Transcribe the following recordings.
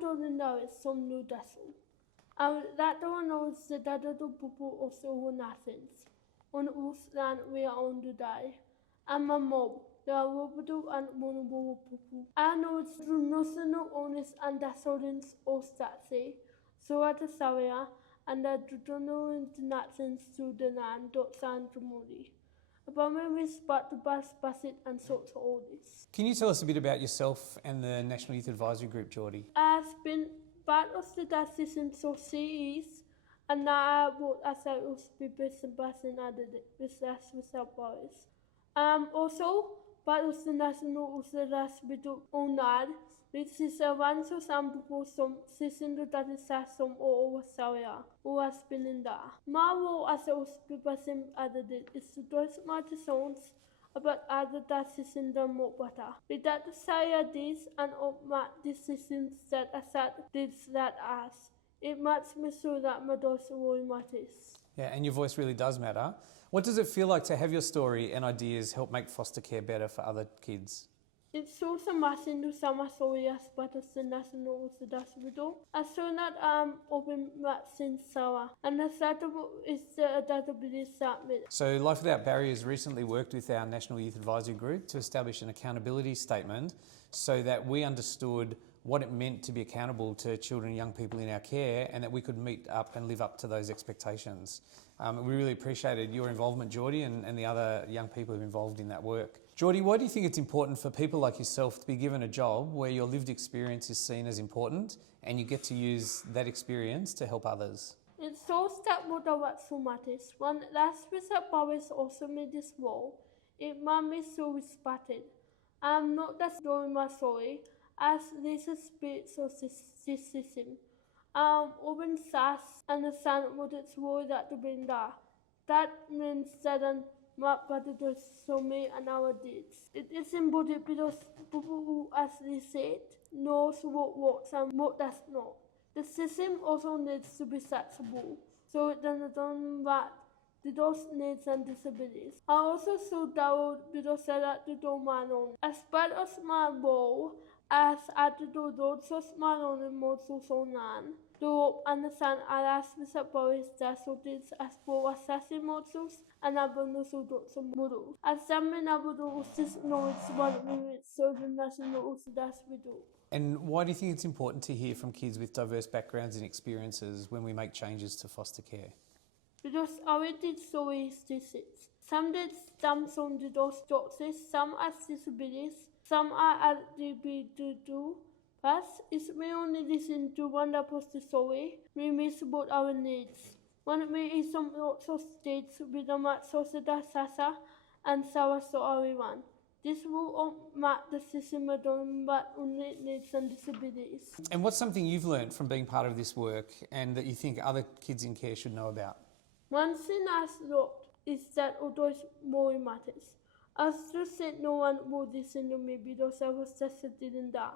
doon daw som nu daso. That daw knows the data do pupu also nathens. On uslan we are on to die. I'm a mob. The roboto and monobo pupu. I know it's through no honest and dasolins or statse. So at the Saria and the Dutono internations to the land dot san Mori. About me spot to bus it and sorts all this. Can you tell us a bit about yourself and the National Youth Advisory Group, Jordy? I've been part of the decision so CEs and now what as I was papers and bus and other business without boys. Also part of the National Usadas Bitu Onar, which is a one so some people some season to that is some or Saria who has been in there. My role as I was papers and other is to do smart songs about other tasks in the Mopata. With that say this and my decisions that Assad did that as. It must be so that my daughter will matters. Yeah, and your voice really does matter. What does it feel like to have your story and ideas help make foster care better for other kids? It's so much into some stories, but it's the national Usadas video. I saw that open since Sawa, and the startup is the database submit. So Life Without Barriers recently worked with our National Youth Advisory Group to establish an accountability statement so that we understood what it meant to be accountable to children and young people in our care and that we could meet up and live up to those expectations. We really appreciated your involvement, Jordy, and the other young people who are involved in that work. Jordy, why do you think it's important for people like yourself to be given a job where your lived experience is seen as important and you get to use that experience to help others? It's so that what so matters. One last visit powers also made this role. It might be so respected. I'm not just doing my story as this is spirit so system. Open SAS understand what it's role that to bring there. That means that but it was so many and our deeds. It is important because people who, as they said, knows what works and what does not. The system also needs to be sensible, so it doesn't bat to those needs and disabilities. I also saw that because I had to do my own. As part of my role, as I to do those of my own and more so none. To understand alas with boys that so this as for assassin models and abundance of some models. As some men able to know it's one with certain national Usadas we do. And why do you think it's important to hear from kids with diverse backgrounds and experiences when we make changes to foster care? Because our did so is this. Some did some did those doctors, some as disabilities, some are LGBT. Thus, if we only listen to one post story, we miss about our needs. One way is some lots of states with the mat society sasa and sawa so everyone. This will mat the system but only needs and disabilities. And what's something you've learned from being part of this work and that you think other kids in care should know about? One thing I've learned is that although more matters. As you said, no one would listen to me because I was just didn't die.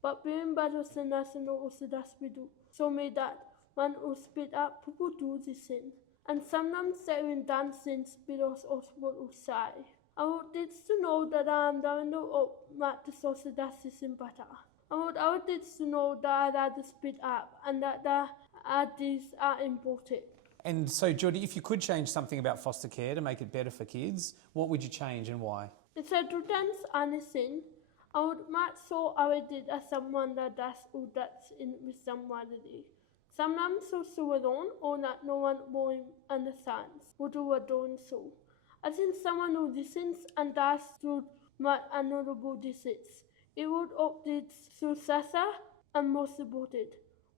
But being bad was the national Usadas we do. So made that one who speed up people do listen. And sometimes they even done things because of what we say. I wanted to know that I'm doing the social system better. I wanted to know that I had to speed up and that these are important. And so, Jordy, if you could change something about foster care to make it better for kids, what would you change and why? It's a truth anything. I would much so I did as someone that does who that's in with somebody. Sometimes so alone or not no one more understands what we are doing so. I think someone who listens and does through my honorable disease. It would update success and most important.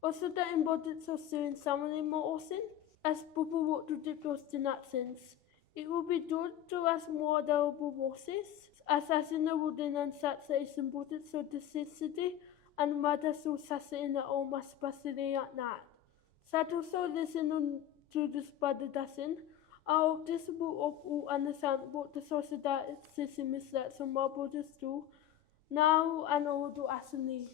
Also the importance of seeing someone more often as people want to develop in that sense. It will be due to us more adorable voices. Assassin wooden and such is important so the city and matter so such in the almost capacity at night. Such also listen to this body doesn't. I hope this will understand what the social system is that some more bodies do now and all do as need.